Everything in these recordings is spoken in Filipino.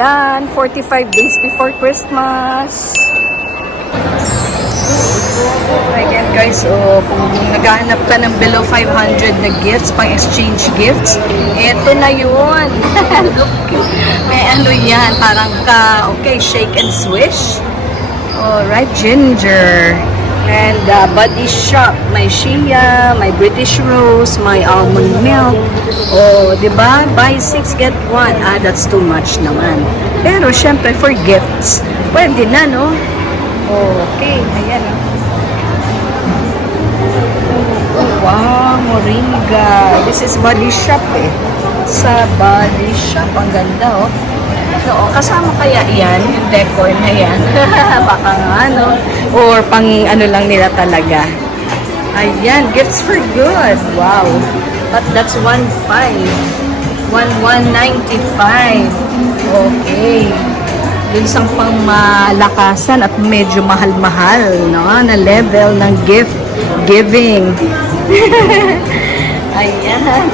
Ayan, 45 days before Christmas. Ayan guys, kung naghahanap ka ng below 500 na gifts, pang exchange gifts, eto na yun. Look, may ano yan, parang okay, shake and swish. Alright, ginger. And Body Shop, may Shea, may British Rose, may almond milk. Diba? Buy 6, get 1. That's too much naman. Pero syempre, for gifts, pwede na, no? Okay, ayan. Wow, moringa. This is Body Shop eh. Sa Body Shop, ang ganda oh. So, kasama kaya yan, yung decor na yan. Baka nga, no? Or pang ano lang nila talaga. Ayan, gifts for good. Wow. But that's 1.5. 1.195. Okay. Dun sa pang malakasan at medyo mahal-mahal, no? Na level ng gift giving. Ayan.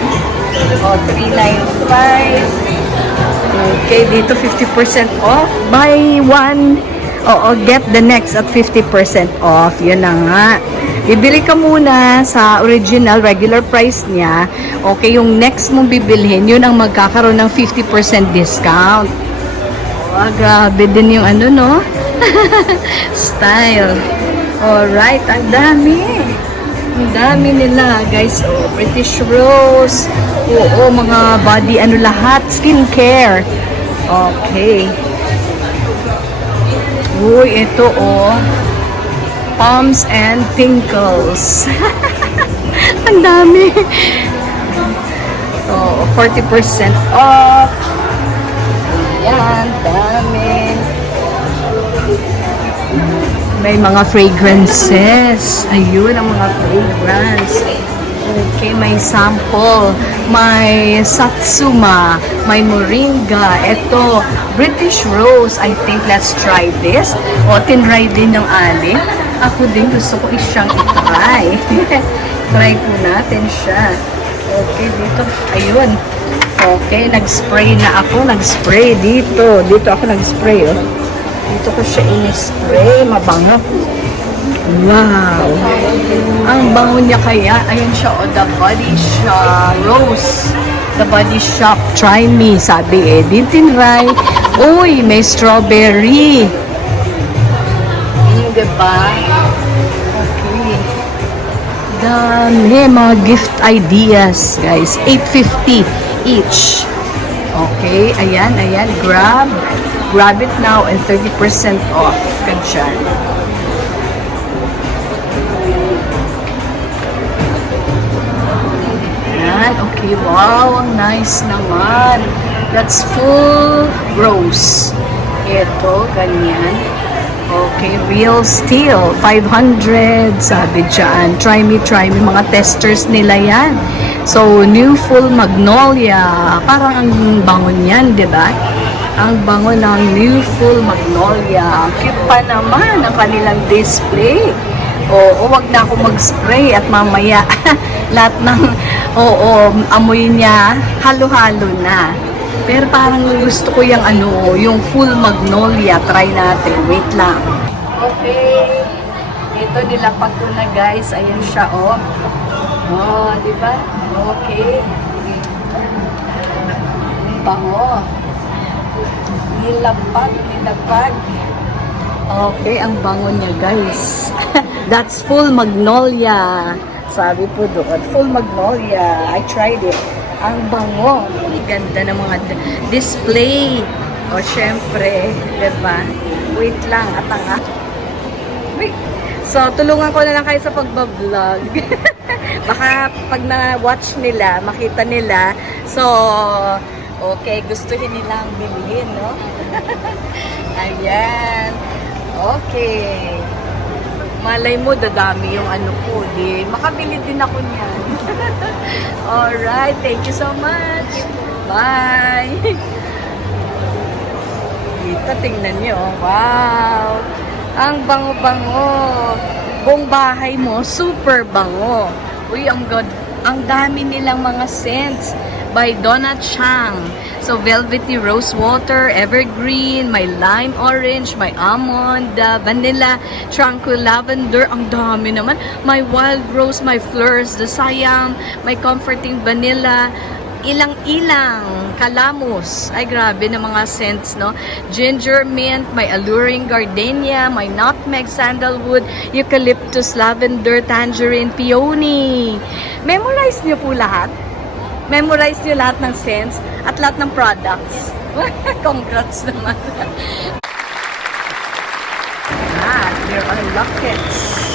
395. Okay, dito 50% off. Buy one, get the next at 50% off. Yun na nga. Bibili ka muna sa original, regular price niya. Okay, yung next mong bibilhin, yun ang magkakaroon ng 50% discount. Grabe din yung ano, no? Style. Alright, ang dami. Ang dami nila, guys. British Rose. Mga body, lahat. Skincare. Okay. Uy, ito, Palms and Pinkles. Ang dami. 40% off. Ayan, dami. May mga fragrances. Ayun, ang mga fragrance. Okay, may sample. May Satsuma. May Moringa. Ito, British Rose. I think let's try this. Tinry din ng Ali. Ako din gusto ko siyang itry. Try po natin siya. Okay, dito. Ayun. Okay, nag-spray na ako. Nag-spray dito. Dito ako nag-spray, Dito ko siya in-spray. Mabango. Wow! Ang bango niya kaya. Ayan siya, The Body Shop Rose. The Body Shop. Try me, sabi Din tinry. Uy, may strawberry. Diba? Okay. Dami mga gift ideas, guys. 850 each. Okay, ayan. Grab it now and 30% off. Kadyan. Okay, wow, ang nice naman. That's full rose. Ito, ganyan. Okay, real steel, 500, sabi dyan. Try me, mga testers nila yan. So, new full magnolia. Parang ang bango niyan, di ba? Ang bango ng new full magnolia. Cute pa naman ang kanilang display. Wag na ako mag-spray at mamaya lahat ng amoy niya halo-halo na. Pero parang gusto ko yung full magnolia. Try natin. Wait lang. Okay. Ito nilapag ko na, guys. Ayan siya, di ba? Okay. Bango. Nilapag. Okay, ang bango niya, guys. That's full magnolia. Sabi po doon, full magnolia. I tried it. Ang bango. Ganda ng mga display. Syempre, diba? Wait lang, atanga. Wait. So, tulungan ko na lang kayo sa pagbablog. Baka pag na-watch nila, makita nila. So, okay, gustuhin nilang bilhin, no? Ayan. Okay. Malay mo, dadami yung ko. Makabili din ako niyan. Alright, thank you so much. Bye. Dito, tingnan nyo. Wow. Ang bango-bango. Buong bahay mo, super bango. Uy, ang dami nilang mga scents. by Donna Chang. So, velvety rose water, evergreen, may lime orange, may almond, vanilla, tranquil lavender. Ang dami naman. May wild rose, may fleurs, the siam, may comforting vanilla, ilang-ilang, calamus. Ay, grabe na mga scents, no? Ginger mint, may alluring gardenia, may nutmeg, sandalwood, eucalyptus, lavender, tangerine, peony. Memorize niyo po lahat? Memorize niyo lahat ng scents at lahat ng products. Congrats naman. There are lockets.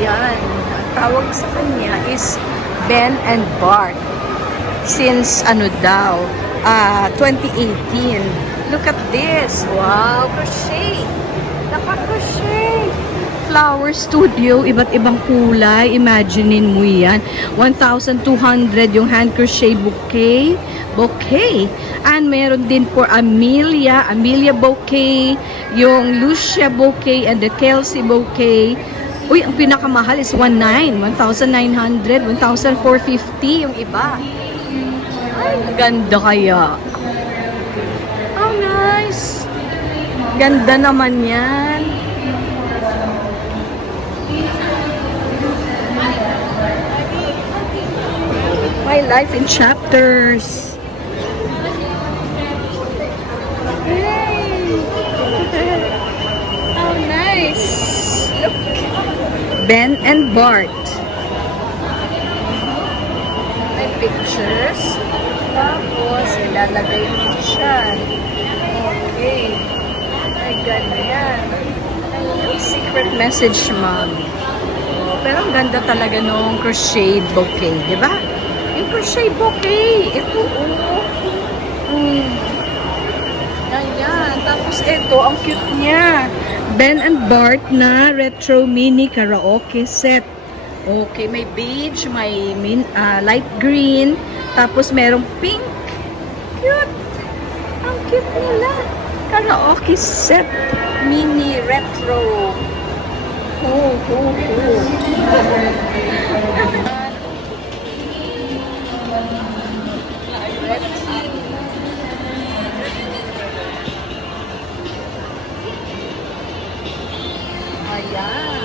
Yan. Ang tawag sa kanya is Ben and Bart. Since 2018. Look at this. Wow, crochet. Naka-crochet. Flower studio, iba't ibang kulay. Imaginein mo yan. 1,200 yung hand crochet bouquet. And meron din for Amelia bouquet, yung Lucia bouquet, and the Kelsey bouquet. Uy, ang pinakamahal is 1,900, 1,450 yung iba. Ay, ganda kaya. Oh, nice. Ganda naman yan. My life in chapters. Yay! How nice. Look. Ben and Bart. May pictures. Tapos, ilalagay mo siya. Okay. Ay, ganyan. Secret message mug. Oh, pero ang ganda talaga nung crochet bouquet, di ba? Yung crochet bouquet. Ito, Ayan. Tapos ito, ang cute niya. Ben and Bart na retro mini karaoke set. Okay, may beige, may light green, tapos merong pink. Cute. Ang cute nila. Karaoke set. Mini retro. Ayan.